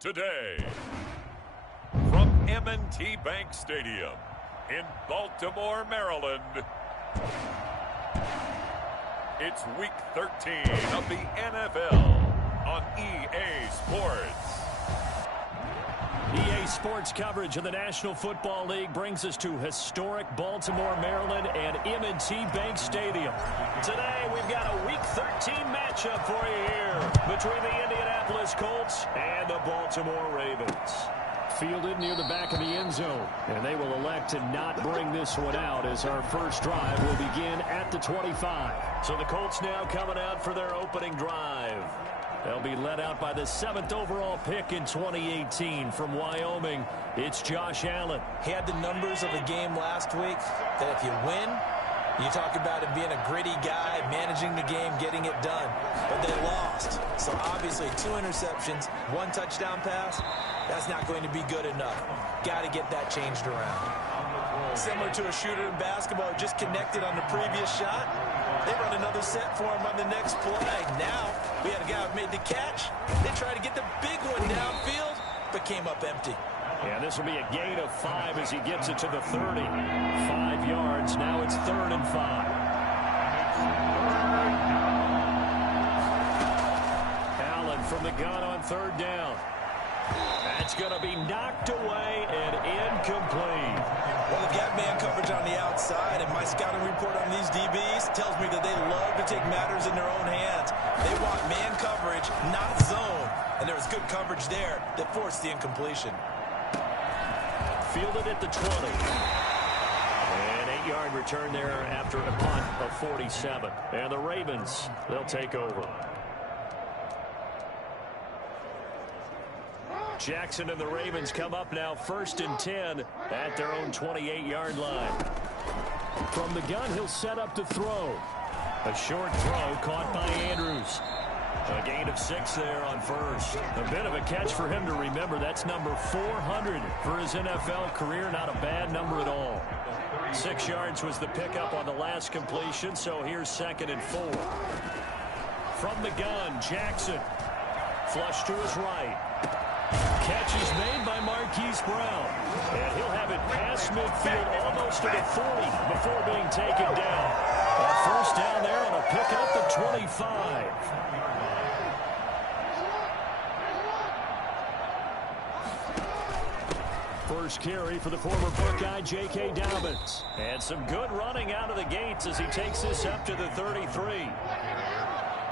Today, from M&T Bank Stadium in Baltimore, Maryland, it's Week 13 of the NFL on EA Sports. EA Sports coverage of the National Football League brings us to historic Baltimore, Maryland, and M&T Bank Stadium. Today, we've got a Week 13 matchup for you here between the Indianapolis Colts and the Baltimore Ravens. Fielded near the back of the end zone, and they will elect to not bring this one out as our first drive will begin at the 25. So the Colts now coming out for their opening drive. They'll be led out by the 7th overall pick in 2018 from Wyoming. It's Josh Allen. He had the numbers of the game last week that if you win, you talk about him being a gritty guy, managing the game, getting it done. But they lost. So obviously 2 interceptions, 1 touchdown pass, that's not going to be good enough. Got to get that changed around. Similar to a shooter in basketball, just connected on the previous shot. They run another set for him on the next play. Now, we had a guy who made the catch. They tried to get the big one downfield, but came up empty. Yeah, this will be a gain of 5 as he gets it to the 30. 5 yards. Now it's 3rd and 5. Allen from the gun on 3rd down. That's going to be knocked away and incomplete. Well, they've got man coverage on the outside, and my scouting report on these DBs tells me that they love to take matters in their own hands. They want man coverage, not zone. And there was good coverage there that forced the incompletion. Fielded at the 20. An 8-yard return there after a punt of 47. And the Ravens, they'll take over. Jackson and the Ravens come up now 1st and 10 at their own 28-yard line. From the gun, he'll set up to throw. A short throw caught by Andrews. A gain of 6 there on 1st. A bit of a catch for him to remember. That's number 400 for his NFL career. Not a bad number at all. 6 yards was the pickup on the last completion, so here's 2nd and 4. From the gun, Jackson. Flush to his right. Catch is made by Marquise Brown. And he'll have it past midfield almost to the 40 before being taken down. A 1st down there on a pickup at 25. First carry for the former Buckeye, J.K. Dobbins. And some good running out of the gates as he takes this up to the 33.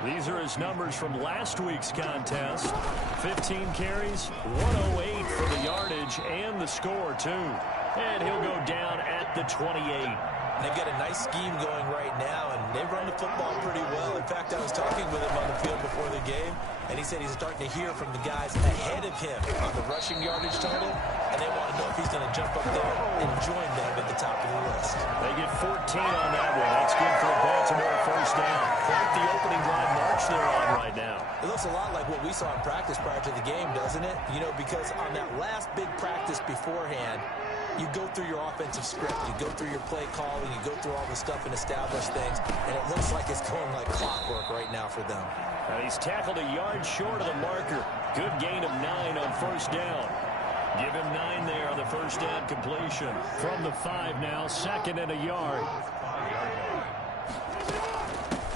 These are his numbers from last week's contest. 15 carries, 108 for the yardage and the score, too. And he'll go down at the 28. They've got a nice scheme going right now, and they run the football pretty well. In fact, I was talking with him on the field before the game, and he said he's starting to hear from the guys ahead of him on the rushing yardage total, and they want to know if he's going to jump up there and join them at the top of the list. They get 14 on that one. That's good for a Baltimore 1st down. Quite the opening drive march they're on right now. It looks a lot like what we saw in practice prior to the game, doesn't it? You know, because on that last big practice beforehand, you go through your offensive script, you go through your play calling, you go through all the stuff and establish things, and it looks like it's going like clockwork right now for them. And he's tackled a yard short of the marker. Good gain of 9 on 1st down. Give him 9 there on the 1st down completion. From the 5 now, 2nd and a yard.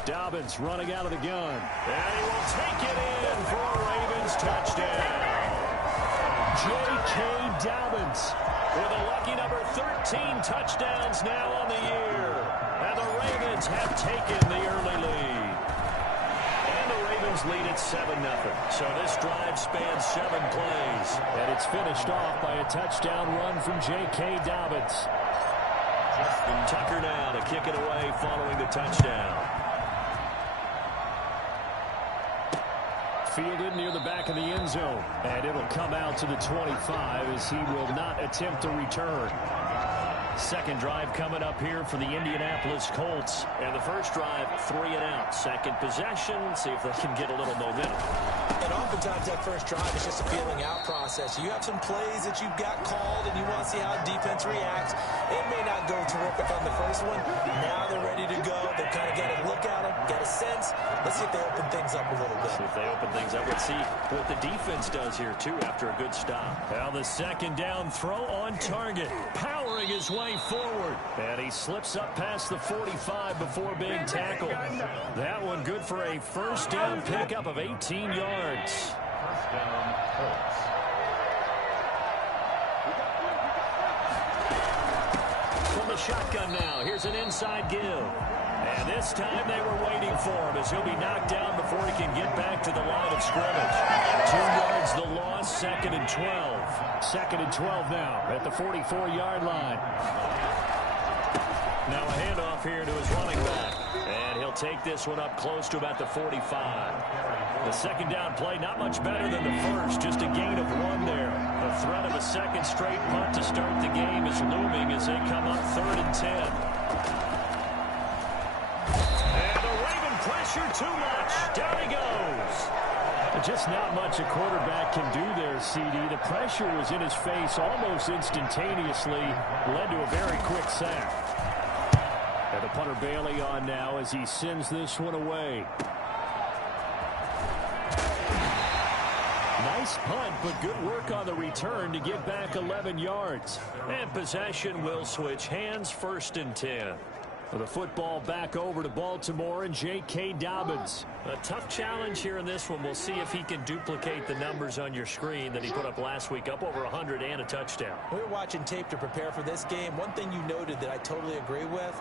Dobbins running out of the gun. And he will take it in for a Ravens touchdown. J.K. Dobbins with a lucky number 13 touchdowns now on the year. And the Ravens have taken the early lead. And the Ravens lead at 7-0. So this drive spans 7 plays. And it's finished off by a touchdown run from J.K. Dobbins. Tucker now to kick it away following the touchdown. Fielded near the back of the end zone. And it'll come out to the 25 as he will not attempt to return. 2nd drive coming up here for the Indianapolis Colts. And the 1st drive, 3 and out. 2nd possession, see if they can get a little momentum. And oftentimes that 1st drive is just a feeling out process. You have some plays that you've got called, and you want to see how defense reacts. It may not go terrific on the first one. Now they're ready to go. They've kind of got a look at them, got a sense. Let's see if they open things up a little bit. See if they open things up. Let's see what the defense does here, too, after a good stop. Now the second down throw on target. Powering his way forward. And he slips up past the 45 before being tackled. That one good for a first down pickup of 18 yards. From the shotgun now, here's an inside give. And this time they were waiting for him as he'll be knocked down before he can get back to the line of scrimmage. 2 yards the loss, 2nd and 12. 2nd and 12 now at the 44-yard line. Now a handoff here to his running back. And he'll take this one up close to about the 45. The second down play not much better than the first, just a gain of 1 there. The threat of a second straight punt to start the game is looming as they come up 3rd and 10. And the Raven pressure too much. Down he goes. Just not much a quarterback can do there, CD. The pressure was in his face almost instantaneously, led to a very quick sack. And the punter Bailey on now as he sends this one away. Nice punt, but good work on the return to get back 11 yards. And possession will switch hands, 1st and 10. The football back over to Baltimore and J.K. Dobbins. A tough challenge here in this one. We'll see if he can duplicate the numbers on your screen that he put up last week, up over 100 and a touchdown. We were watching tape to prepare for this game. One thing you noted that I totally agree with,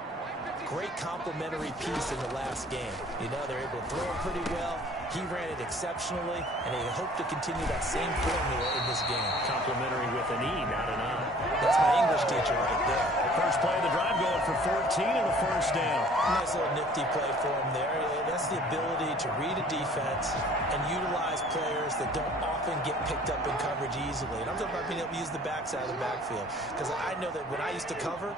great complementary piece in the last game. You know, they're able to throw it pretty well. He ran it exceptionally, and they hope to continue that same formula in this game. Complimentary with an E, not an I. That's my English teacher right there. First play of the drive going for 14 and a first down. Nice little nifty play for him there. That's the ability to read a defense and utilize players that don't often get picked up in coverage easily. And I'm talking about being able to use the backside of the backfield. Because I know that when I used to cover,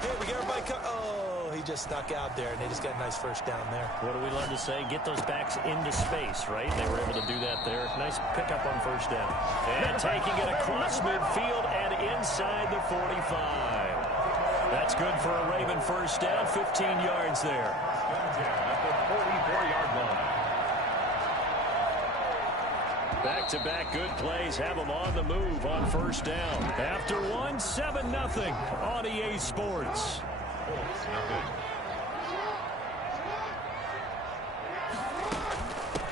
hey, we got everybody oh, he just snuck out there, and they just got a nice first down there. What do we learn to say? Get those backs into space, right? They were able to do that there. Nice pickup on first down. And taking it across midfield and inside the 45. That's good for a Raven first down, 15 yards there. At the 44-yard line. Back-to-back good plays have them on the move on first down. After one, 7-0 on EA Sports.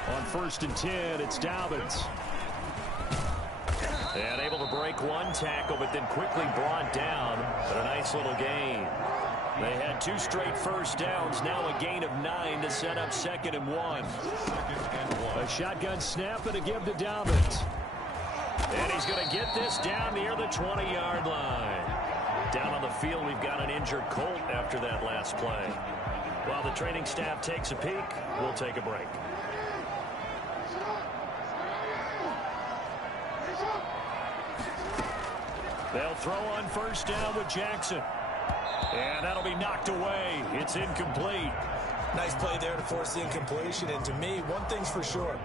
On 1st and 10, it's Dobbins. And able to break one tackle, but then quickly brought down. But a nice little gain. They had 2 straight first downs, now a gain of 9 to set up 2nd and 1. A shotgun snap and a give to Dobbins. And he's going to get this down near the 20-yard line. Down on the field, we've got an injured Colt after that last play. While the training staff takes a peek, we'll take a break. They'll throw on first down with Jackson. And that'll be knocked away. It's incomplete. Nice play there to force the incompletion. And to me, one thing's for sure.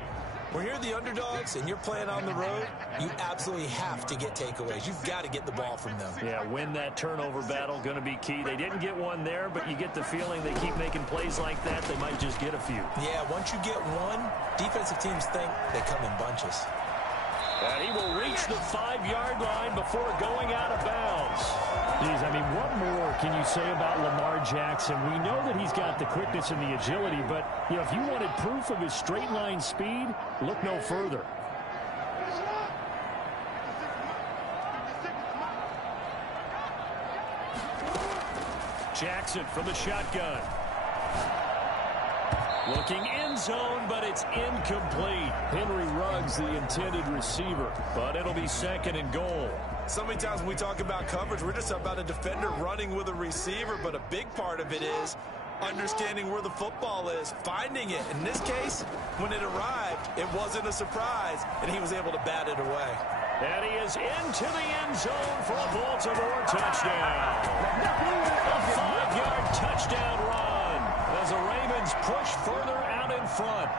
When you're the underdogs and you're playing on the road, you absolutely have to get takeaways. You've got to get the ball from them. Yeah, win that turnover battle, going to be key. They didn't get one there, but you get the feeling they keep making plays like that, they might just get a few. Yeah, once you get one, defensive teams think they come in bunches. And he will reach the 5-yard line before going out of bounds. Geez, I mean, what more can you say about Lamar Jackson? We know that he's got the quickness and the agility, but, you know, if you wanted proof of his straight line speed, look no further. Jackson from the shotgun. Looking end zone, but it's incomplete. Henry Ruggs, the intended receiver. But it'll be 2nd and goal. So many times when we talk about coverage, we're just about a defender running with a receiver, but a big part of it is understanding where the football is, finding it. In this case, when it arrived, it wasn't a surprise, and he was able to bat it away. And he is into the end zone for a Baltimore touchdown. A 5-yard touchdown run as the Ravens push further out in front.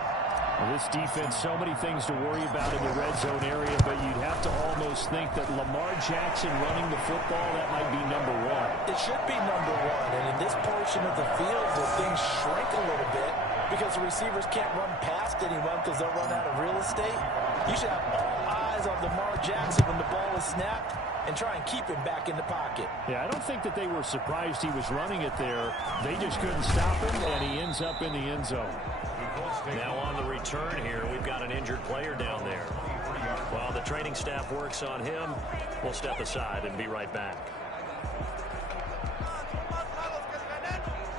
Well, this defense, so many things to worry about in the red zone area, but you'd have to almost think that Lamar Jackson running the football, that might be number one. It should be number one, and in this portion of the field where things shrink a little bit because the receivers can't run past anyone because they'll run out of real estate, you should have all eyes on Lamar Jackson when the ball is snapped and try and keep him back in the pocket. Yeah, I don't think that they were surprised he was running it there. They just couldn't stop him, and he ends up in the end zone. Now on the return here, we've got an injured player down there. While the training staff works on him, we'll step aside and be right back.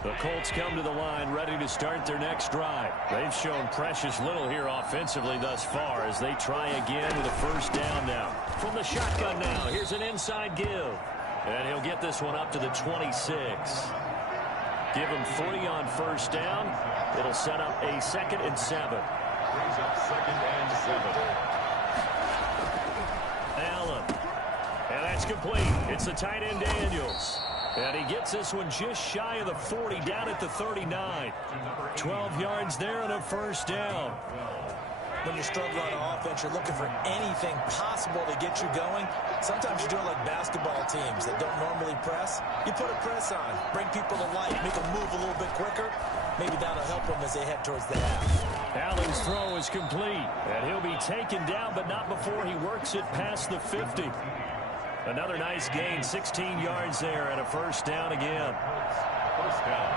The Colts come to the line ready to start their next drive. They've shown precious little here offensively thus far as they try again with a first down now. From the shotgun now, here's an inside give. And he'll get this one up to the 26. Give him 3 on first down. It'll set up a 2nd and 7. Brings up 2nd and 7. Allen. And that's complete. It's the tight end Daniels. And he gets this one just shy of the 40, down at the 39. 12 yards there and a first down. When you're struggling on offense, you're looking for anything possible to get you going. Sometimes you're doing like basketball teams that don't normally press. You put a press on, bring people to life, make them move a little bit quicker. Maybe that'll help them as they head towards the half. Allen's throw is complete, and he'll be taken down, but not before he works it past the 50. Another nice gain, 16 yards there, and a first down again. First down.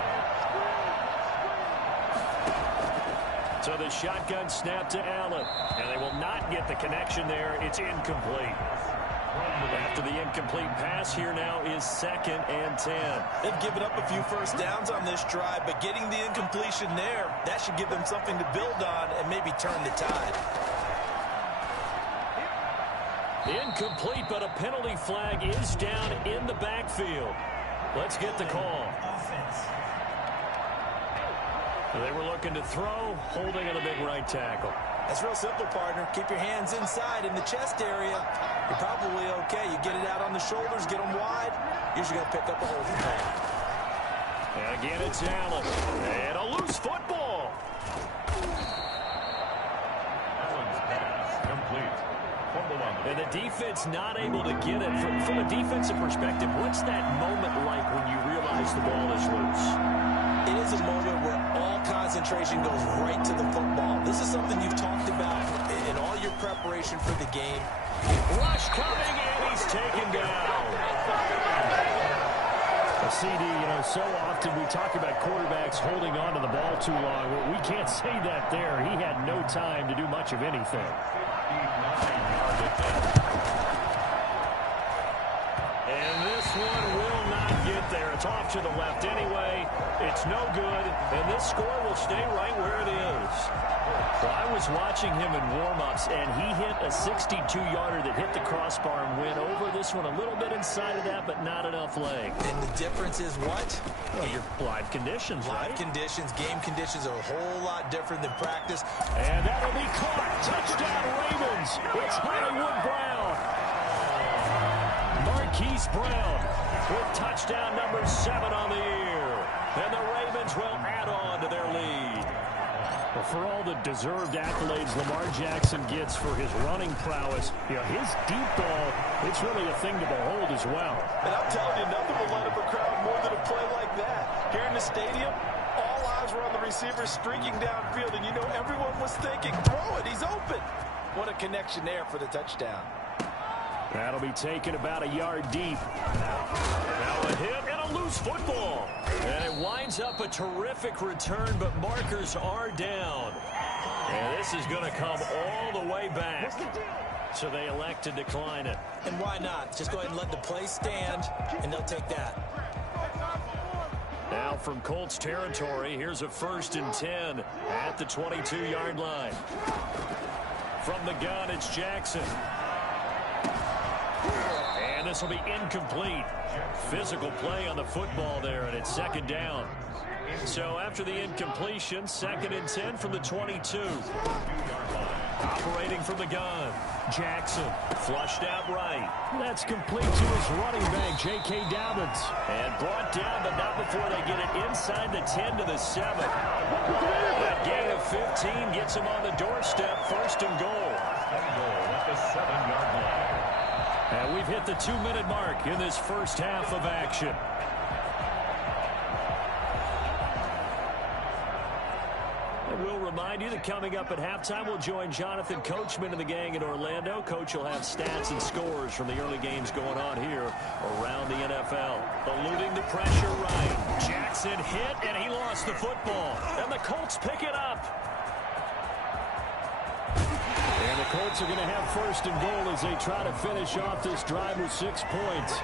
So the shotgun snap to Allen, and they will not get the connection there. It's incomplete. After the incomplete pass, here now is 2nd and 10. They've given up a few first downs on this drive, but getting the incompletion there, that should give them something to build on and maybe turn the tide. Incomplete, but a penalty flag is down in the backfield. Let's get the call. They were looking to throw, holding on the big right tackle. That's real simple, partner. Keep your hands inside in the chest area. You're probably okay. You get it out on the shoulders, get them wide. Usually going to pick up a holding call. And again, it's Allen. And a loose football. Allen's pass complete. And the defense not able to get it. From a defensive perspective, what's that moment like when you realize the ball is loose? It is a moment where all concentration goes right to the football. This is something you've talked about in all your preparation for the game. Rush coming, and he's taken down. CD, so often we talk about quarterbacks holding on to the ball too long. Well, we can't say that there. He had no time to do much of anything. And this one will not get there. It's off to the left anyway. It's no good, and this score will stay right where it is. Well, I was watching him in warm-ups, and he hit a 62-yarder that hit the crossbar and went over. This one a little bit inside of that, but not enough leg. And the difference is what? Well, your live conditions, right? Live conditions, game conditions are a whole lot different than practice. And that'll be caught. Touchdown, Ravens. It's Hollywood Brown. Marquise Brown with touchdown number 7 on the year. And the Ravens will add on to their lead. Well, for all the deserved accolades Lamar Jackson gets for his running prowess, his deep ball, it's really a thing to behold as well. And I'm telling you, nothing will light up a crowd more than a play like that. Here in the stadium, all eyes were on the receiver streaking downfield, and everyone was thinking, throw it, he's open. What a connection there for the touchdown. That'll be taken about a yard deep. Now a hit and a loose football. And it winds up a terrific return, but markers are down. And this is going to come all the way back. So they elect to decline it. And why not? Just go ahead and let the play stand, and they'll take that. Now from Colts territory, here's a 1st and 10 at the 22-yard line. From the gun, it's Jackson. And this will be incomplete. Physical play on the football there, and it's 2nd down. So after the incompletion, 2nd and 10 from the 22. Operating from the gun. Jackson flushed out right. That's complete to his running back, J.K. Dobbins. And brought down, but not before they get it inside the 10 to the 7. That gain of 15 gets him on the doorstep, 1st and goal. At the 7-yard line. And we've hit the 2-minute mark in this first half of action. And we'll remind you that coming up at halftime, we'll join Jonathan Coachman and the gang in Orlando. Coach will have stats and scores from the early games going on here around the NFL. Eluding the pressure right. Jackson hit, and he lost the football. And the Colts pick it up. And the Colts are going to have 1st and goal as they try to finish off this drive with 6 points.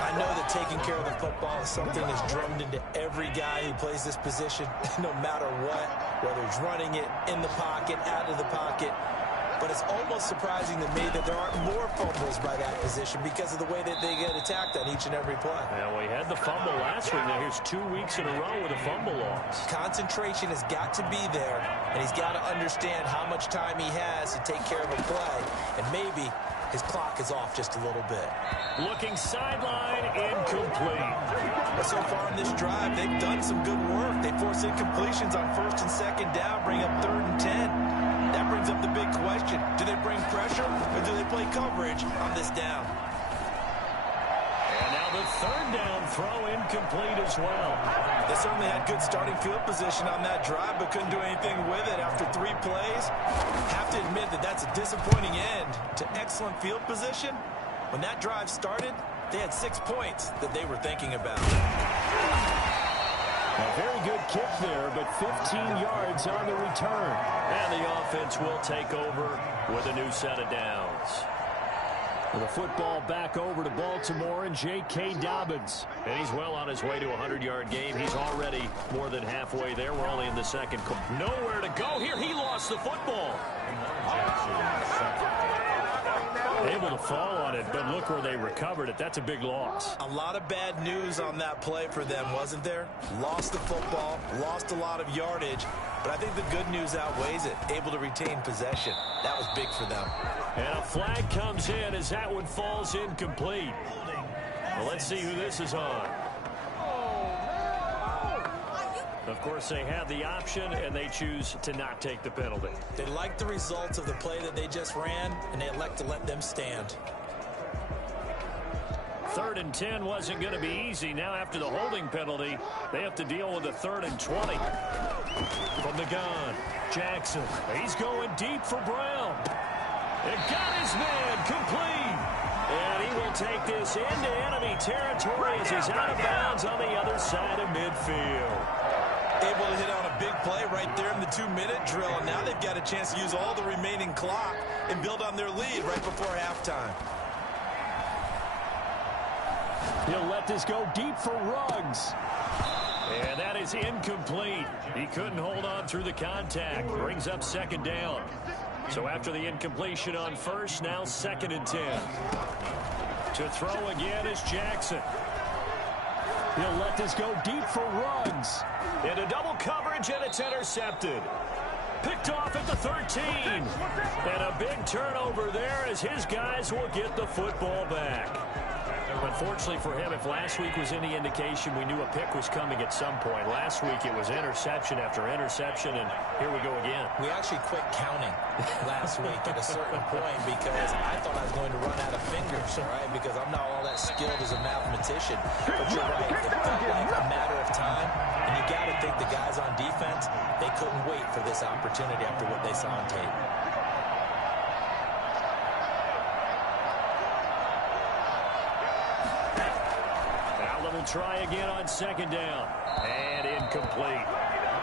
I know that taking care of the football is something that's drummed into every guy who plays this position, no matter what, whether he's running it, in the pocket, out of the pocket. But it's almost surprising to me that there aren't more fumbles by that position because of the way that they get attacked on each and every play. Now, we had the fumble last week. Now, here's 2 weeks in a row with a fumble loss. Concentration has got to be there, and he's got to understand how much time he has to take care of a play, and maybe his clock is off just a little bit. Looking sideline, incomplete. But so far in this drive, they've done some good work. They force incompletions on 1st and 2nd down, bring up 3rd and 10. That brings up the big question. Do they bring pressure, or do they play coverage on this down? And now the 3rd down throw incomplete as well. They certainly had good starting field position on that drive, but couldn't do anything with it after 3 plays. Have to admit that that's a disappointing end to excellent field position. When that drive started, they had 6 points that they were thinking about. A very good kick there, but 15 yards on the return. And the offense will take over with a new set of downs. The football back over to Baltimore and J.K. Dobbins. And he's well on his way to a 100-yard game. He's already more than halfway there. We're only in the 2nd. Nowhere to go here. He lost the football. Able to fall on it, but look where they recovered it. That's a big loss. A lot of bad news on that play for them, wasn't there? Lost the football, lost a lot of yardage, but I think the good news outweighs it. Able to retain possession. That was big for them. And a flag comes in as that one falls incomplete. Well, let's see who this is on. Of course, they have the option, and they choose to not take the penalty. They like the results of the play that they just ran, and they elect to let them stand. 3rd and 10 wasn't going to be easy. Now, after the holding penalty, they have to deal with a 3rd and 20. From the gun, Jackson. He's going deep for Brown. It got his man complete. And he will take this into enemy territory as he's out of bounds on the other side of midfield. Able to hit on a big play right there in the 2-minute drill, and now they've got a chance to use all the remaining clock and build on their lead right before halftime. He'll let this go deep for Ruggs. And that is incomplete. He couldn't hold on through the contact. Brings up 2nd down. So after the incompletion on 1st, now 2nd and 10. To throw again is Jackson. He'll let this go deep for Ruggs. Into double coverage, and it's intercepted. Picked off at the 13. And a big turnover there as his guys will get the football back. Unfortunately for him, if last week was any indication, we knew a pick was coming at some point. Last week it was interception after interception, and here we go again. We actually quit counting last week at a certain point because I thought I was going to run out of fingers, all right, because I'm not all that skilled as a mathematician. But you're right, it felt like a matter of time, and you got to think the guys on defense, they couldn't wait for this opportunity after what they saw on tape. Try again on 2nd down. And incomplete.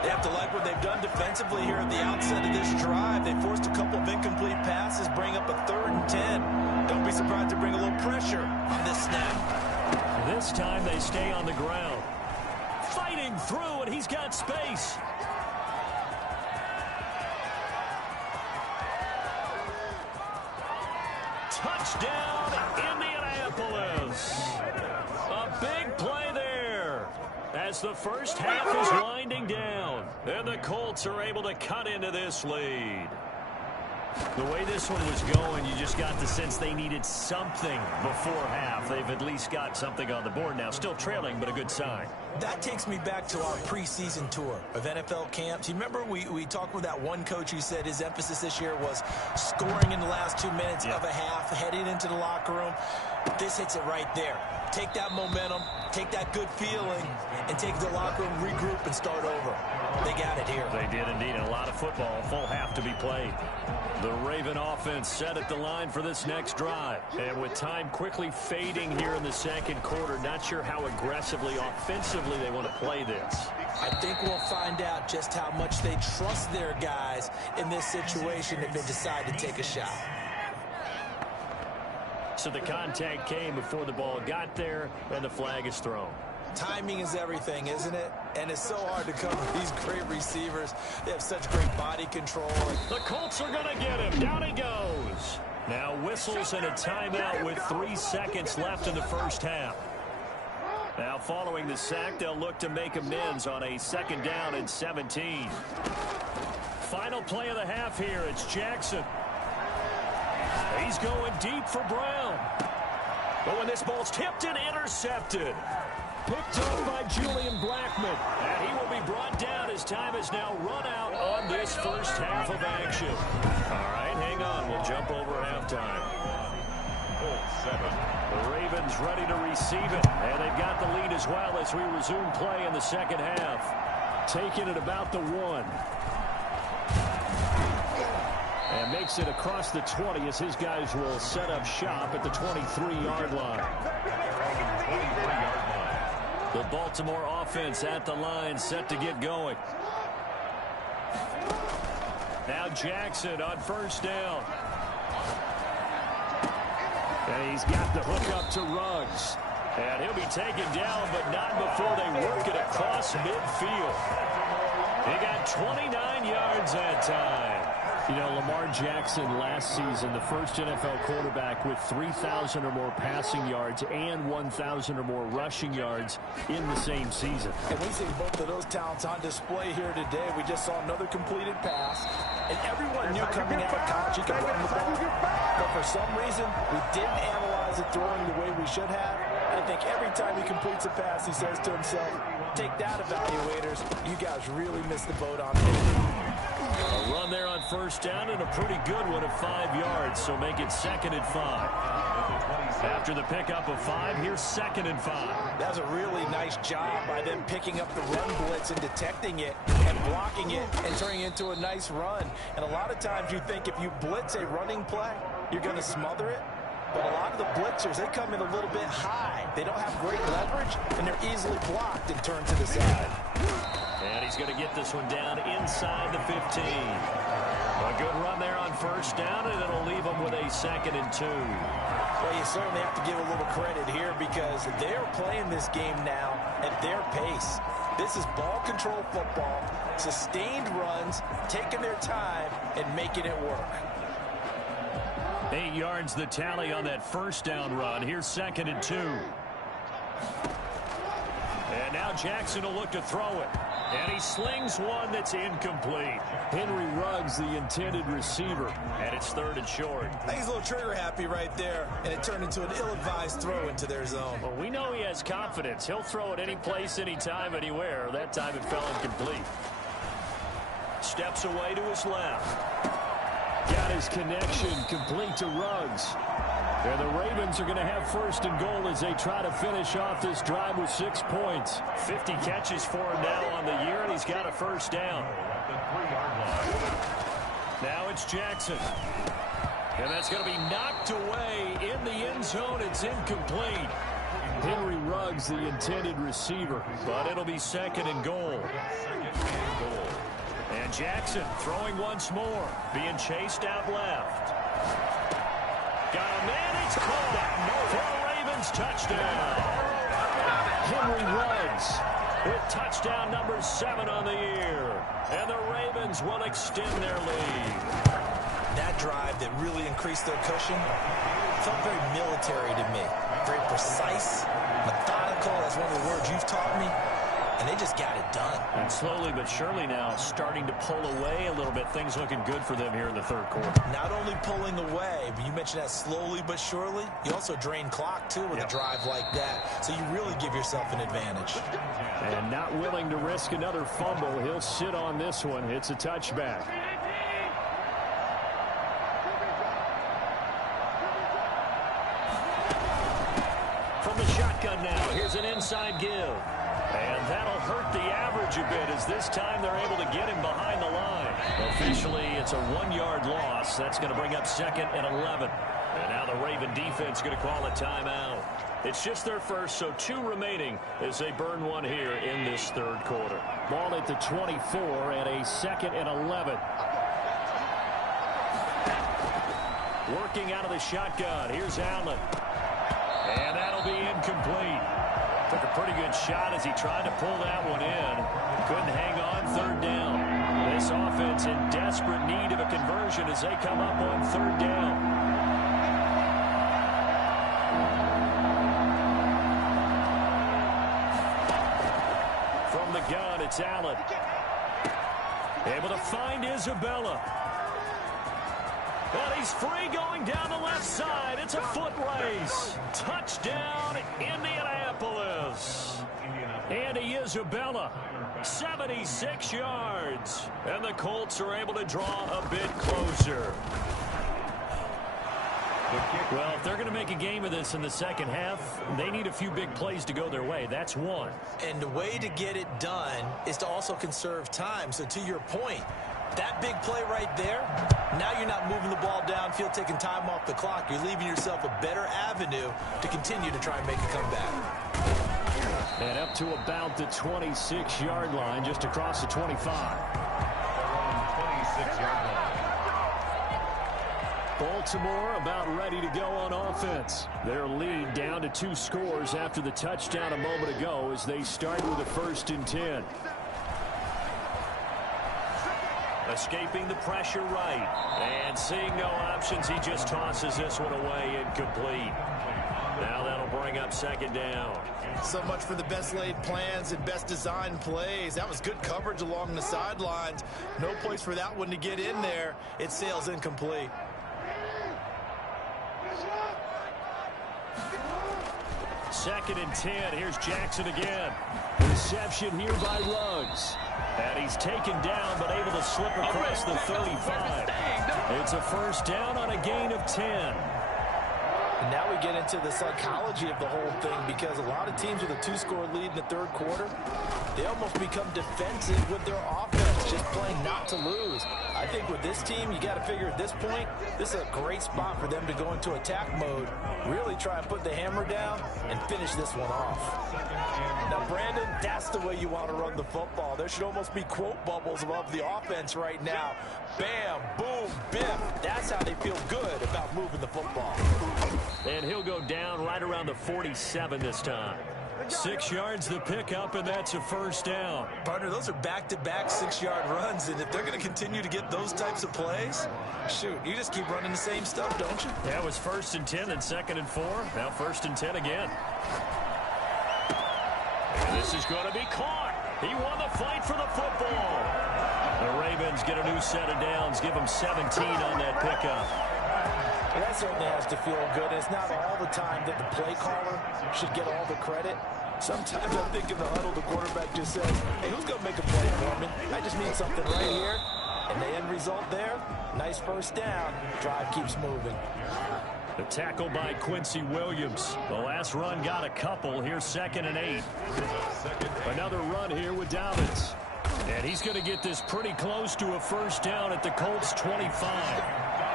They have to like what they've done defensively here at the outset of this drive. They forced a couple of incomplete passes, bring up a 3rd and 10. Don't be surprised to bring a little pressure on this snap. This time they stay on the ground. Fighting through, and he's got space. Touchdown, Indianapolis. A big play there as the first half is winding down, and the Colts are able to cut into this lead. The way this one was going, you just got the sense they needed something before half. They've at least got something on the board now. Still trailing, but a good sign. That takes me back to our preseason tour of NFL camps. You remember we talked with that one coach who said his emphasis this year was scoring in the last 2 minutes of a half, heading into the locker room. This hits it right there. Take that momentum, take that good feeling, and take the locker room, regroup, and start over. They got it here. They did indeed. And a lot of football, full half to be played. The Raven offense set at the line for this next drive. And with time quickly fading here in the second quarter, not sure how aggressively, offensively they want to play this. I think we'll find out just how much they trust their guys in this situation if they decide to take a shot. So the contact came before the ball got there, and the flag is thrown. Timing is everything, isn't it? And it's so hard to cover these great receivers. They have such great body control. The Colts are going to get him. Down he goes. Now whistles and a timeout with 3 seconds left in the first half. Now following the sack, they'll look to make amends on a 2nd down and 17. Final play of the half here. It's Jackson. He's going deep for Brown. But when this ball's tipped and intercepted. Picked up by Julian Blackman. And he will be brought down as time has now run out on this first half of action. All right, hang on. We'll jump over halftime. The Ravens ready to receive it. And they've got the lead as well as we resume play in the second half. Taking it about the 1. And makes it across the 20 as his guys will set up shop at the 23-yard line. The Baltimore offense at the line, set to get going. Now Jackson on first down. And he's got the hook up to Ruggs. And he'll be taken down, but not before they work it across midfield. He got 29 yards that time. You know, Lamar Jackson last season, the first NFL quarterback with 3,000 or more passing yards and 1,000 or more rushing yards in the same season. And we see both of those talents on display here today. We just saw another completed pass. And everyone knew coming out of college he could run the ball. But for some reason, we didn't analyze it throwing the way we should have. I think every time he completes a pass, he says to himself, take that, evaluators. You guys really missed the boat on it. A run there on first down and a pretty good one of 5 yards, so make it 2nd and 5. After the pickup of 5, here's 2nd and 5. That was a really nice job by them picking up the run blitz and detecting it and blocking it and turning it into a nice run. And a lot of times you think if you blitz a running play, you're going to smother it. But a lot of the blitzers, they come in a little bit high. They don't have great leverage, and they're easily blocked and turned to the side. And he's going to get this one down inside the 15. A good run there on first down, and it'll leave him with a 2nd and 2. Well, you certainly have to give a little credit here because they're playing this game now at their pace. This is ball control football, sustained runs, taking their time, and making it work. 8 yards the tally on that first down run. Here's 2nd and 2. And now Jackson will look to throw it. And he slings one that's incomplete. Henry Ruggs, the intended receiver. And it's 3rd and short. I think he's a little trigger happy right there. And it turned into an ill-advised throw into their zone. Well, we know he has confidence. He'll throw it any place, anytime, anywhere. That time it fell incomplete. Steps away to his left. Got his connection complete to Ruggs. And the Ravens are going to have 1st and goal as they try to finish off this drive with 6 points. 50 catches for him now on the year, and he's got a first down. Now it's Jackson. And that's going to be knocked away in the end zone. It's incomplete. Henry Ruggs, the intended receiver. But it'll be 2nd and goal. And Jackson throwing once more, being chased out left. Got a man, it's caught for a Ravens touchdown. Henry Ruggs with touchdown number 7 on the year. And the Ravens will extend their lead. That drive that really increased their cushion felt very military to me. Very precise, methodical, that's one of the words you've taught me. and they just got it done. And slowly but surely now starting to pull away a little bit. Things looking good for them here in the third quarter. Not only pulling away, but you mentioned that slowly but surely. You also drain clock, too, with a drive like that. So you really give yourself an advantage. And not willing to risk another fumble. He'll sit on this one. It's a touchback. From the shotgun now, here's an inside give. And that'll hurt the average a bit as this time they're able to get him behind the line. Officially, it's a 1-yard loss. That's going to bring up 2nd and 11. And now the Raven defense going to call a timeout. It's just their first, so 2 remaining as they burn one here in this third quarter. Ball at the 24 and a 2nd and 11. Working out of the shotgun. Here's Allen. And that'll be incomplete. Took a pretty good shot as he tried to pull that one in. Couldn't hang on, 3rd down. This offense in desperate need of a conversion as they come up on 3rd down. From the gun, it's Allen. Able to find Isabella. And he's free going down the left side. It's a foot race. Touchdown, Indianapolis. Andy Isabella, 76 yards. And the Colts are able to draw a bit closer. Well, if they're going to make a game of this in the second half, they need a few big plays to go their way. That's one. And the way to get it done is to also conserve time. So to your point, that big play right there, now you're not moving the ball downfield, taking time off the clock. You're leaving yourself a better avenue to continue to try and make a comeback. And up to about the 26-yard line, just across the 25. 26-yard line. Baltimore about ready to go on offense. Their lead down to 2 scores after the touchdown a moment ago as they start with a 1st and 10. Escaping the pressure right. And seeing no options, he just tosses this one away incomplete. Now that'll bring up 2nd down. So much for the best laid plans and best designed plays. That was good coverage along the sidelines. No place for that one to get in there. It sails incomplete. Second and 10. Here's Jackson again. Reception here by Ruggs. And he's taken down but able to slip across the 35. It's a 1st down on a gain of 10. And now we get into the psychology of the whole thing, because a lot of teams with a 2-score lead in the third quarter, they almost become defensive with their offense, just playing not to lose. I think with this team, you got to figure at this point, this is a great spot for them to go into attack mode, really try and put the hammer down and finish this one off. Now, Brandon, that's the way you want to run the football. There should almost be quote bubbles above the offense right now. Bam, boom, biff. That's how they feel good about moving the football. And he'll go down right around the 47 this time. 6 yards the pickup, and that's a 1st down. Partner, those are back-to-back 6-yard runs, and if they're going to continue to get those types of plays, shoot, you just keep running the same stuff, don't you? That was 1st and 10 and 2nd and 4. Now 1st and 10 again. And this is going to be caught. He won the fight for the football. The Ravens get a new set of downs, give them 17 on that pickup. Well, that certainly has to feel good. It's not all the time that the play caller should get all the credit. Sometimes I think in the huddle, the quarterback just says, hey, who's going to make a play for me? I just need something right here. And the end result there, nice 1st down. Drive keeps moving. The tackle by Quincy Williams. The last run got a couple. Here's 2nd and 8. Another run here with Dobbins. And he's going to get this pretty close to a 1st down at the Colts 25.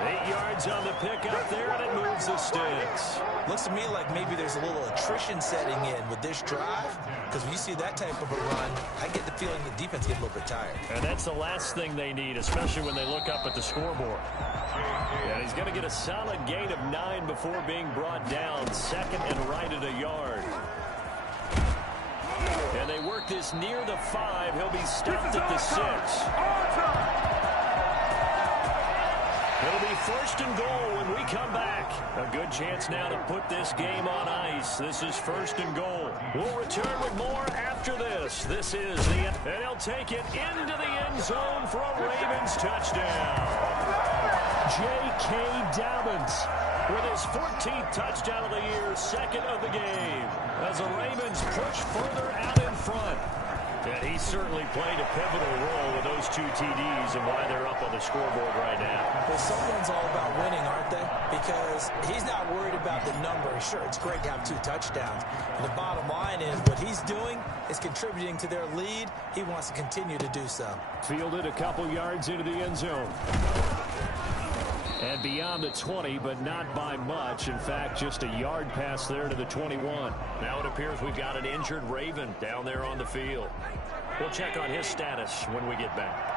8 yards on the pickup there, and it moves the sticks. Looks to me like maybe there's a little attrition setting in with this drive, because when you see that type of a run, I get the feeling the defense gets a little bit tired. And that's the last thing they need, especially when they look up at the scoreboard. And he's going to get a solid gain of 9 before being brought down. 2nd and right at a yard. And they work this near the 5. He'll be stopped at the 6. It'll be first and goal when we come back. A good chance now to put this game on ice. This is first and goal. We'll return with more after this. This is the... And he'll take it into the end zone for a Ravens touchdown. J.K. Dobbins with his 14th touchdown of the year, second of the game, as the Ravens push further out in front. And he certainly played a pivotal role with those 2 TDs and why they're up on the scoreboard right now. Well, someone's all about winning, aren't they? Because he's not worried about the number. Sure, it's great to have 2 touchdowns. And the bottom line is what he's doing is contributing to their lead. He wants to continue to do so. fielded a couple yards into the end zone. And beyond the 20, but not by much. In fact, just a yard pass there to the 21. Now it appears we've got an injured Raven down there on the field. We'll check on his status when we get back.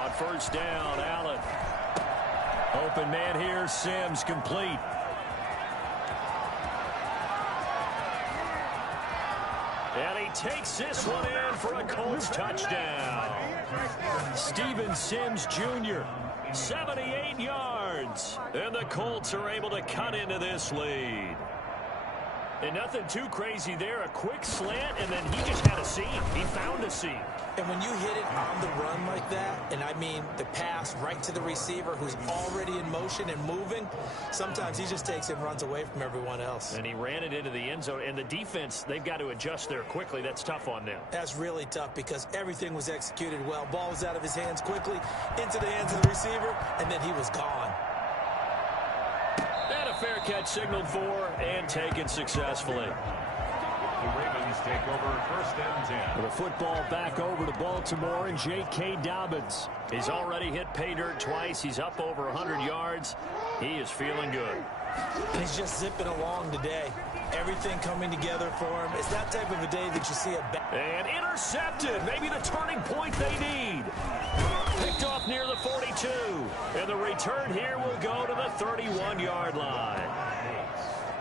On first down, Allen. Open man here, Sims, complete. And he takes this one in for a Colts touchdown. Steven Sims Jr., 78 yards. And the Colts are able to cut into this lead. And nothing too crazy there. A quick slant, and then he just had a seam. He found a seam. And when you hit it on the run like that, and I mean the pass right to the receiver who's already in motion and moving, sometimes he just takes it and runs away from everyone else. And he ran it into the end zone. And the defense, they've got to adjust there quickly. That's tough on them. That's really tough because everything was executed well. Ball was out of his hands quickly, into the hands of the receiver, and then he was gone. And a fair catch signaled for and taken successfully. The Ravens take over first and 10. The football back over to Baltimore and J.K. Dobbins. He's already hit pay dirt twice. He's up over 100 yards. He is feeling good. And he's just zipping along today. Everything coming together for him. It's that type of a day that you see a... And intercepted. Maybe the turning point they need. Picked off near the 42. And the return here will go to the 31-yard line.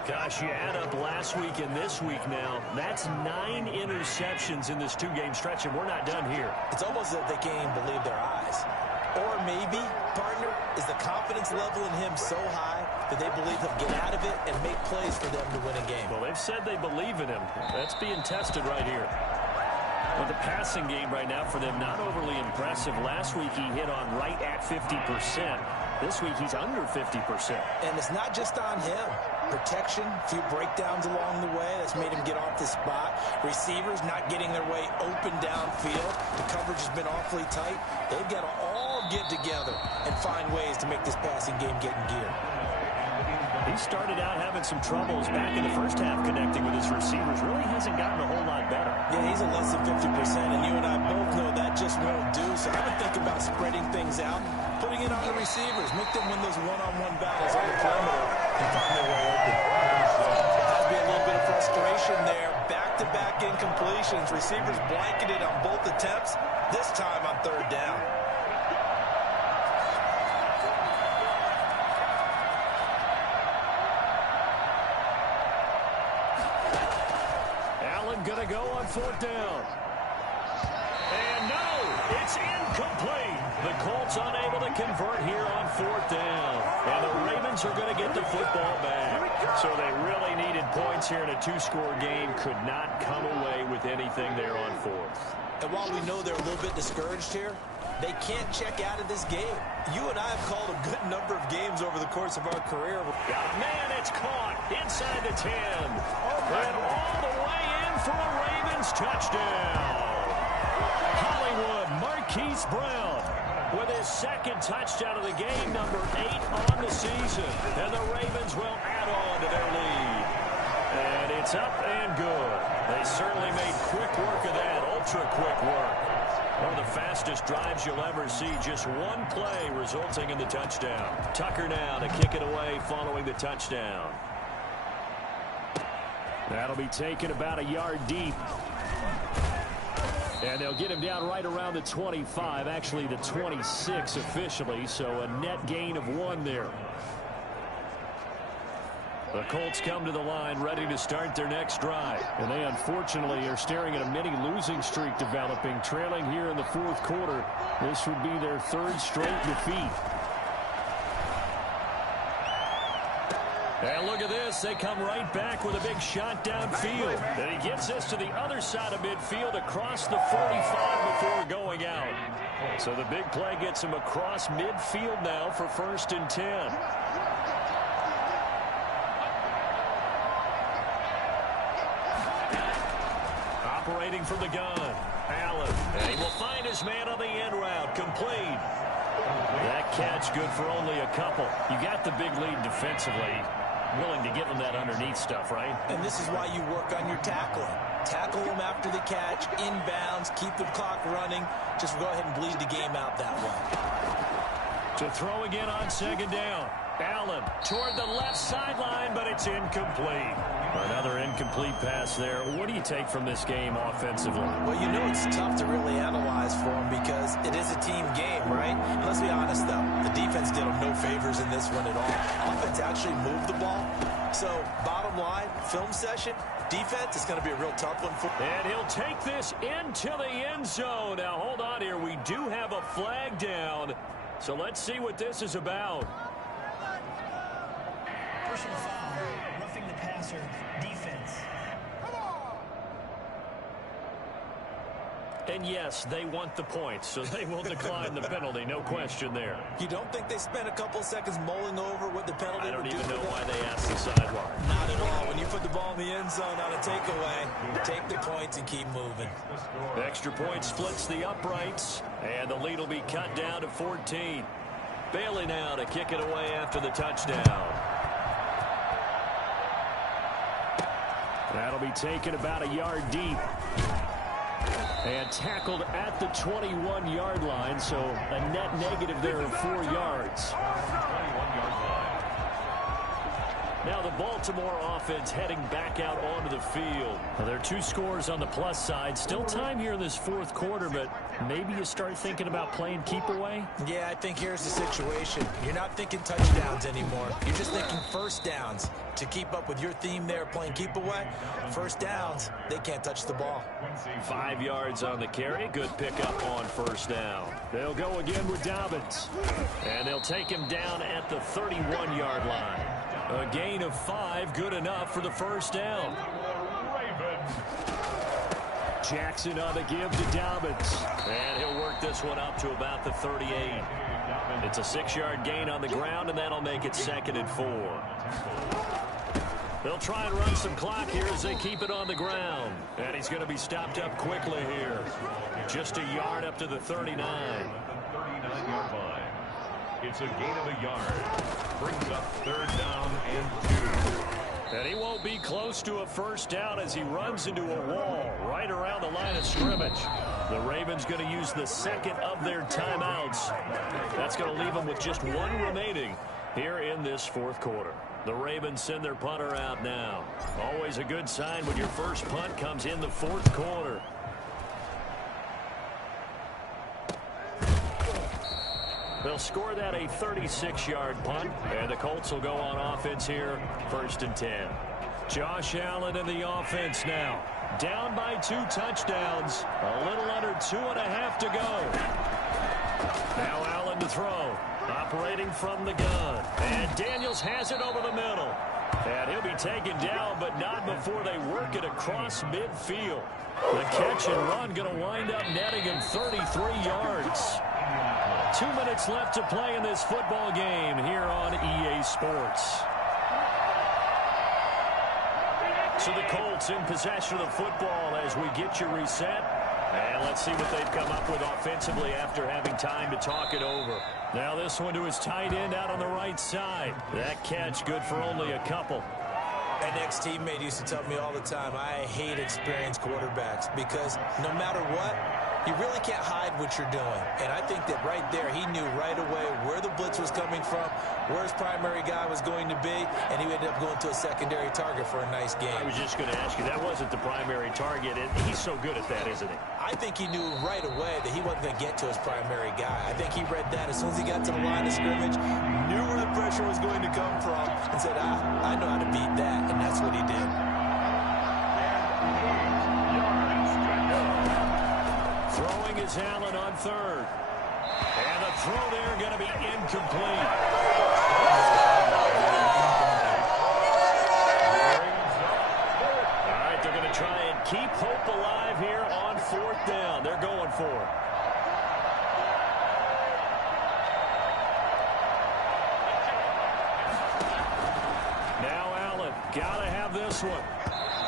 Gosh, you add up last week and this week now. That's 9 interceptions in this 2-game stretch, and we're not done here. It's almost that they can't even believe their eyes. Or maybe, partner, is the confidence level in him so high that they believe he'll get out of it and make plays for them to win a game. Well, they've said they believe in him. That's being tested right here. Well, the passing game right now for them, not overly impressive. Last week he hit on right at 50%. This week he's under 50%. And it's not just on him. Protection, a few breakdowns along the way. That's made him get off the spot. Receivers not getting their way open downfield. The coverage has been awfully tight. They've got to all get together and find ways to make this passing game get in gear. He started out having some troubles back in the first half connecting with his receivers. Really hasn't gotten a whole lot better. Yeah, he's at less than 50%, and you and I both know that just won't do. So I would think about spreading things out, putting it on the receivers, make them win those one-on-one battles on the perimeter and find their way open. That'd be a little bit of frustration there. Back-to-back incompletions. Receivers blanketed on both attempts, this time on third down. Going to go on fourth down. And no, it's incomplete. The Colts unable to convert here on fourth down. And the Ravens are going to get the football back. So they really needed points here in a 2-score game. Could not come away with anything there on fourth. And while we know they're a little bit discouraged here, they can't check out of this game. You and I have called a good number of games over the course of our career. Got a man, it's caught inside the 10. And all the way in for a Ravens touchdown. Hollywood Marquise Brown with his second touchdown of the game, number 8 on the season. And the Ravens will add on to their lead. And it's up and good. They certainly made quick work of that, ultra-quick work. One of the fastest drives you'll ever see. Just one play resulting in the touchdown. Tucker now to kick it away following the touchdown. That'll be taken about a yard deep. And they'll get him down right around the 25, actually the 26 officially, so a net gain of 1 there. The Colts come to the line ready to start their next drive. And they unfortunately are staring at a mini losing streak developing, trailing here in the fourth quarter. This would be their third straight defeat. And look at this. They come right back with a big shot downfield. And he gets this to the other side of midfield across the 45 before going out. So the big play gets him across midfield now for 1st and 10. Operating from the gun, Allen. And he will find his man on the end route. Complete. That catch good for only a couple. You got the big lead defensively. Willing to give them that underneath stuff, right? And this is why you work on your tackling. Tackle them after the catch, inbounds, keep the clock running. Just go ahead and bleed the game out that way. To throw again on 2nd down. Allen toward the left sideline, but it's incomplete. Another incomplete pass there. What do you take from this game offensively? Well, you know it's tough to really analyze for them because it is a team game, right? Let's be honest, though. The defense did them no favors in this one at all. Offense actually moved the ball. So, bottom line, film session, defense is going to be a real tough one for. And he'll take this into the end zone. Now, hold on here. We do have a flag down. So, let's see what this is about. Personal foul, roughing the passer, defense. And yes, they want the points, so they will decline the penalty. No question there. You don't think they spent a couple seconds mulling over what the penalty I would don't do even know for why them? they asked the sideline. Not at all. When you put the ball in the end zone on a takeaway, take the points and keep moving. Extra point splits the uprights, and the lead will be cut down to 14. Bailey now to kick it away after the touchdown. That'll be taken about a yard deep. And tackled at the 21-yard line, so a net negative there of 4 yards. Now the Baltimore offense heading back out onto the field. Well, there are 2 scores on the plus side. Still time here in this fourth quarter, but maybe you start thinking about playing keep away? Yeah, I think here's the situation. You're not thinking touchdowns anymore. You're just thinking first downs. To keep up with your theme there, playing keep away, first downs, they can't touch the ball. 5 yards on the carry. Good pickup on 1st down. They'll go again with Dobbins. And they'll take him down at the 31-yard line. A gain of 5, good enough for the 1st down. Jackson on the give to Dobbins. And he'll work this one up to about the 38. It's a 6-yard gain on the ground, and that'll make it 2nd and 4. They'll try and run some clock here as they keep it on the ground. And he's going to be stopped up quickly here. Just a yard up to the 39. 39-yard line. It's a gain of a yard. Brings up 3rd down and 2. And he won't be close to a 1st down as he runs into a wall right around the line of scrimmage. The Ravens going to use the 2nd of their timeouts. That's going to leave them with just 1 remaining here in this 4th quarter. The Ravens send their punter out now. Always a good sign when your first punt comes in the 4th quarter. They'll score that a 36-yard punt, and the Colts will go on offense here, 1st and 10. Josh Allen in the offense now. Down by 2 touchdowns. A little under 2.5 to go. Now Allen to throw. Operating from the gun. And Daniels has it over the middle. And he'll be taken down, but not before they work it across midfield. The catch and run going to wind up netting him 33 yards. 2 minutes left to play in this football game here on EA Sports. So the Colts in possession of the football as we get you reset. And let's see what they've come up with offensively after having time to talk it over. Now this one to his tight end out on the right side. That catch good for only a couple. An ex-teammate used to tell me all the time, I hate experienced quarterbacks because no matter what, you really can't hide what you're doing. And I think that right there, he knew right away where the blitz was coming from, where his primary guy was going to be, and he ended up going to a secondary target for a nice game. I was just going to ask you, that wasn't the primary target, and he's so good at that, isn't he? I think he knew right away that he wasn't going to get to his primary guy. I think he read that as soon as he got to the line of scrimmage, knew where the pressure was going to come from, and said, I know how to beat that, and that's what he did. Throwing is Allen on third. And the throw there going to be incomplete. All right, they're going to try and keep hope alive here on fourth down. They're going for it. Now Allen, got to have this one.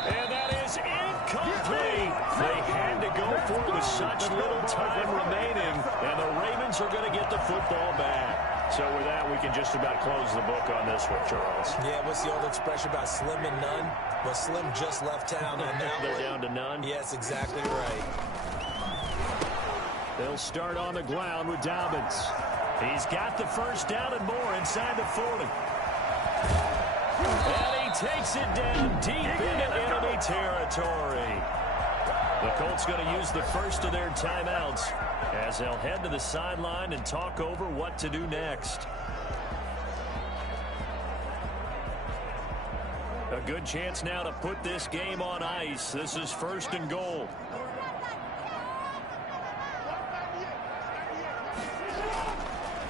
And that is incomplete. They had to go for it with such little time remaining, and the Ravens are going to get the football back. So with that, we can just about close the book on this one, Charles. Yeah, what's the old expression about slim and none? Well, Slim just left town on that They're one. down to none. Yes, exactly right. They'll start on the ground with Dobbins. He's got the first down and more inside the 40. And he takes it down deep into enemy territory. The Colts going to use the first of their timeouts as they'll head to the sideline and talk over what to do next. A good chance now to put this game on ice. This is first and goal.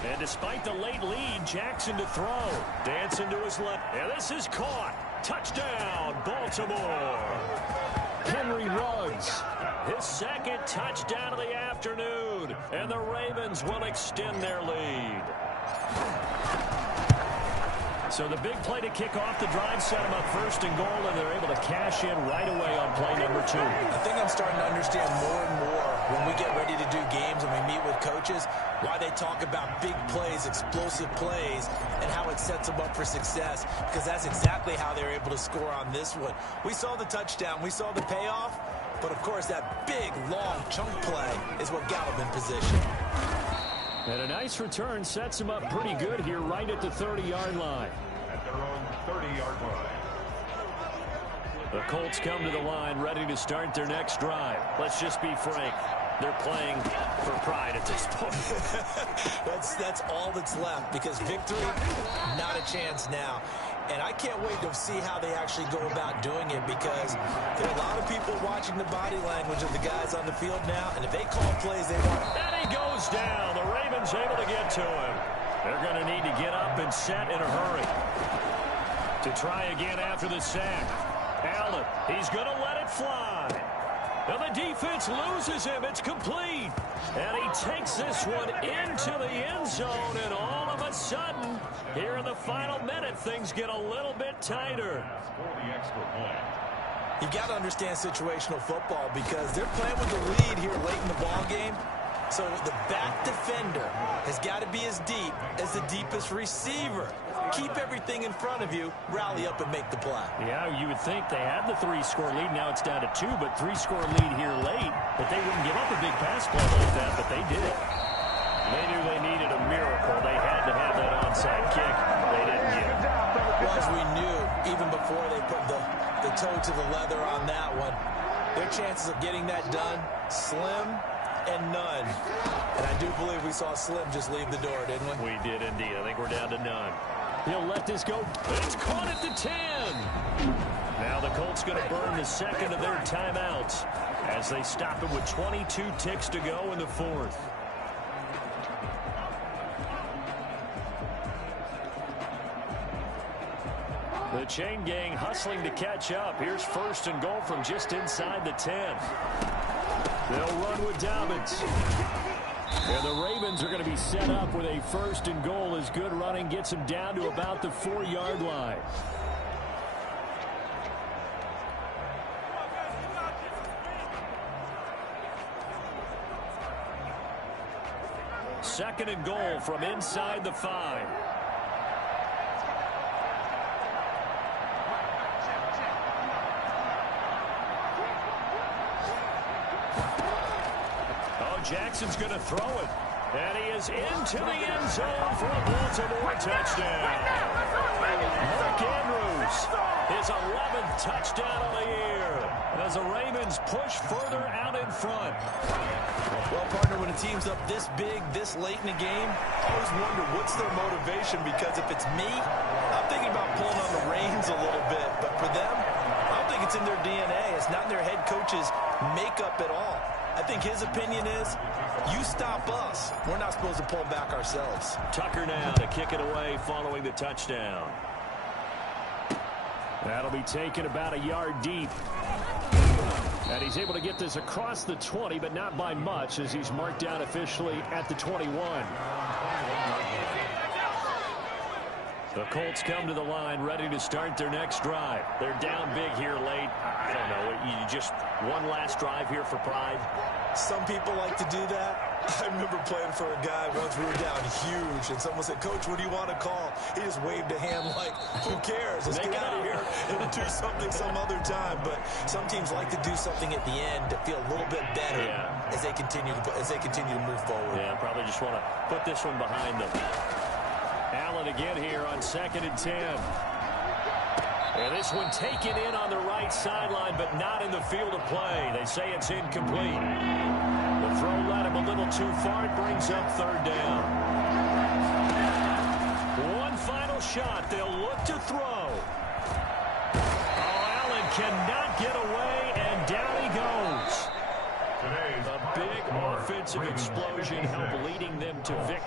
And despite the late lead, Jackson to throw. Dancing to his left. And this is caught. Touchdown, Baltimore. Henry Ruggs. His second touchdown of the afternoon. And the Ravens will extend their lead. So the big play to kick off the drive set them up first and goal, and they're able to cash in right away on play number 2. I think I'm starting to understand more and more when we get ready to do games and we meet with coaches why they talk about big plays, explosive plays, and how it sets them up for success, because that's exactly how they're able to score on this one. We saw the touchdown. We saw the payoff. But, of course, that big, long chunk play is what got them in position. And a nice return sets him up pretty good here right at the 30-yard line. At their own 30-yard line. The Colts come to the line ready to start their next drive. Let's just be frank. They're playing for pride at this point. That's all that's left, because victory, not a chance now. And I can't wait to see how they actually go about doing it, because there are a lot of people watching the body language of the guys on the field now, and if they call plays they want. And he goes down. The Ravens able to get to him. They're going to need to get up and set in a hurry. To try again after the sack. Allen, he's going to let it fly. And the defense loses him. It's complete. And he takes this one into the end zone. And all of a sudden, here in the final minute, things get a little bit tighter. For the extra point. You got to understand situational football, because they're playing with the lead here late in the ball game. So the back defender has got to be as deep as the deepest receiver. Keep everything in front of you, rally up and make the play. Yeah, you would think they had the 3-score lead. Now it's down to 2, but 3-score lead here late. But they wouldn't give up a big pass play like that, but they did. They knew they needed a miracle. They had to have that onside kick. They didn't get it. Well, as we knew, even before they put the toe to the leather on that one, their chances of getting that done, slim and none. And I do believe we saw Slim just leave the door, didn't we? We did indeed. I think we're down to none. He'll let this go. It's caught at the 10. Now the Colts going to burn the second of their timeouts as they stop it with 22 ticks to go in the fourth. The chain gang hustling to catch up. Here's first and goal from just inside the 10. They'll run with Dobbins. And the Ravens are going to be set up with a first and goal as good running gets them down to about the 4-yard line. Second and goal from inside the 5. Jackson's going to throw it. And he is into the end zone for a Baltimore touchdown. Mark Andrews, his 11th touchdown of the year, as the Ravens push further out in front. Well, partner, when a team's up this big, this late in the game, I always wonder what's their motivation, because if it's me, I'm thinking about pulling on the reins a little bit. But for them, I don't think it's in their DNA. It's not in their head coach's makeup at all. I think his opinion is, you stop us. We're not supposed to pull back ourselves. Tucker now to kick it away following the touchdown. That'll be taken about a yard deep. And he's able to get this across the 20, but not by much, as he's marked down officially at the 21. The Colts come to the line ready to start their next drive. They're down big here late. I don't know. You just one last drive here for pride. Some people like to do that. I remember playing for a guy once. We were down huge, and someone said, "Coach, what do you want to call?" He just waved a hand like, "Who cares? Let's get out of here and do something some other time." But some teams like to do something at the end to feel a little bit better as they continue to move forward. Yeah, probably just want to put this one behind them. Allen again here on 2nd and 10. And this one taken in on the right sideline, but not in the field of play. They say it's incomplete. The throw led him a little too far. It brings up 3rd down. One final shot. They'll look to throw. Oh, Allen cannot get away, and down he goes. A big offensive explosion helped leading them to victory.